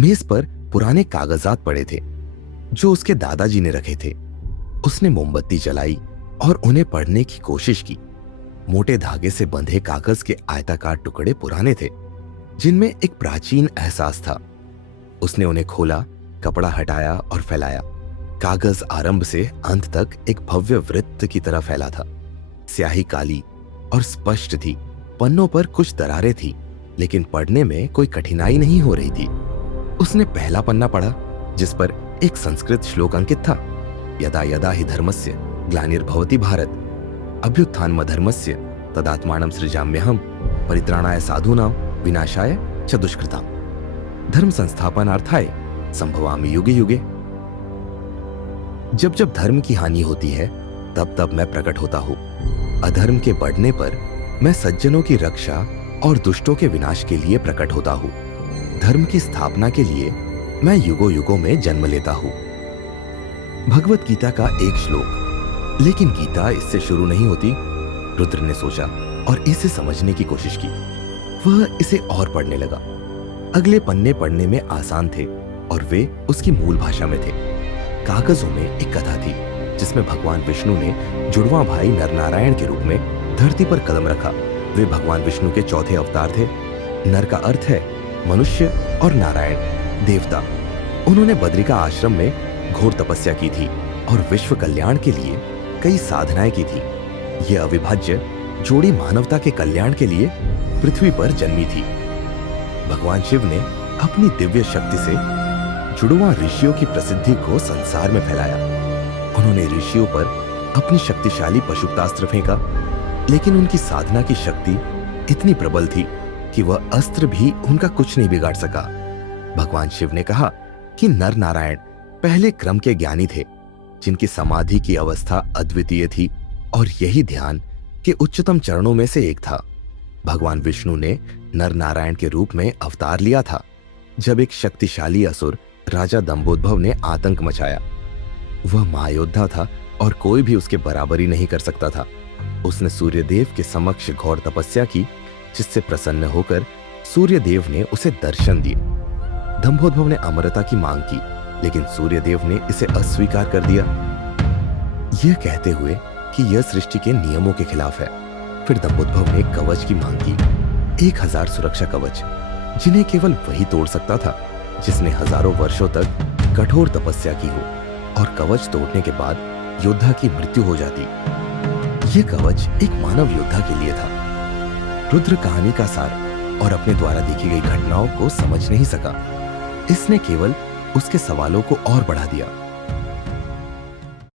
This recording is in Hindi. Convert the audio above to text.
मेज पर पुराने कागजात पड़े थे जो उसके दादाजी ने रखे थे। उसने मोमबत्ती जलाई और उन्हें पढ़ने की कोशिश की। मोटे धागे से बंधे कागज के आयताकार टुकड़े पुराने थे जिनमें एक प्राचीन एहसास था। उसने उन्हें खोला, कपड़ा हटाया और फैलाया। कागज आरंभ से अंत तक एक भव्य वृत्त की तरह फैला था। स्याही काली और स्पष्ट थी, पन्नों पर कुछ दरारें थी, लेकिन पढ़ने में कोई कठिनाई नहीं हो रही थी। उसने पहला पन्ना पढ़ा जिस पर एक संस्कृत श्लोक अंकित था। यदा यदा हि धर्मस्य ग्लानिर्भवति भारत अभ्युत्थानम धर्मस्य तदात्मानं सृजाम्यहम् परित्राणाय साधूनां विनाशाय च दुष्कृताम् धर्म संस्थापनार्थाय संभवामि युगे युगे। जब जब धर्म की हानि होती है तब तब मैं प्रकट होता हूं। अधर्म के बढ़ने पर मैं सज्जनों की रक्षा और दुष्टों के विनाश के लिए प्रकट होता हूं। धर्म की स्थापना के लिए मैं युगों युगों में जन्म लेता हूं। भगवत गीता का एक श्लोक। लेकिन गीता इससे शुरू नहीं होती, रुद्र ने सोचा और इसे समझने की कोशिश की। वह इसे और पढ़ने लगा। अगले पन्ने पढ़ने में आसान थे और वे उसकी मूल भाषा में थे। कागजों में एक कथा थी जिसमें भगवान विष्णु ने जुड़वा भाई नरनारायण के रूप में धरती पर कदम रखा। वे भगवान विष्णु के चौथे अवतार थे। नर का अर्थ है मनुष्य और नारायण देवता। उन्होंने बद्रिका आश्रम में घोर तपस्या की थी और विश्व कल्याण के लिए कई साधनाएं की थी। यह अविभाज्य जोड़ी मानवता के कल्याण के लिए पृथ्वी पर जन्मी थी। भगवान शिव ने अपनी दिव्य शक्ति से जुड़वा ऋषियों की प्रसिद्धि को संसार में फैलाया। उन्होंने ऋषियों पर अपनी शक्तिशाली पशुपतास्त्र फेंका, लेकिन उनकी साधना की शक्ति इतनी प्रबल थी कि वह अस्त्र भी उनका कुछ नहीं बिगाड़ सका। भगवान शिव ने कहा कि नर नारायण पहले क्रम के ज्ञानी थे जिनकी समाधि की अवस्था अद्वितीय थी और यही ध्यान के उच्चतम चरणों में से एक था। भगवान विष्णु ने नर नारायण के रूप में अवतार लिया था जब एक शक्तिशाली असुर राजा दंभोद्भव ने आतंक मचाया। वह महायोद्धा था और कोई भी उसके बराबरी नहीं कर सकता था। उसने सूर्यदेव के समक्ष घोर तपस्या की, जिससे प्रसन्न होकर सूर्यदेव ने उसे दर्शन दिए। दंभोद्भव ने अमरता की मांग की, लेकिन सूर्यदेव ने इसे अस्वीकार कर दिया, यह कहते हुए कि यह सृष्टि के नियमों के खिलाफ है। फिर दंभोद्भव ने कवच की मांग की, 1000 सुरक्षा कवच, जिन्हें केवल वही तोड़ सकता था जिसने हजारों वर्षों तक कठोर तपस्या की हो, और कवच तोड़ने के बाद योद्धा की मृत्यु हो जाती। यह कवच एक मानव योद्धा के लिए था। रुद्र कहानी का सार और अपने द्वारा देखी गई घटनाओं को समझ नहीं सका। इसने केवल उसके सवालों को और बढ़ा दिया।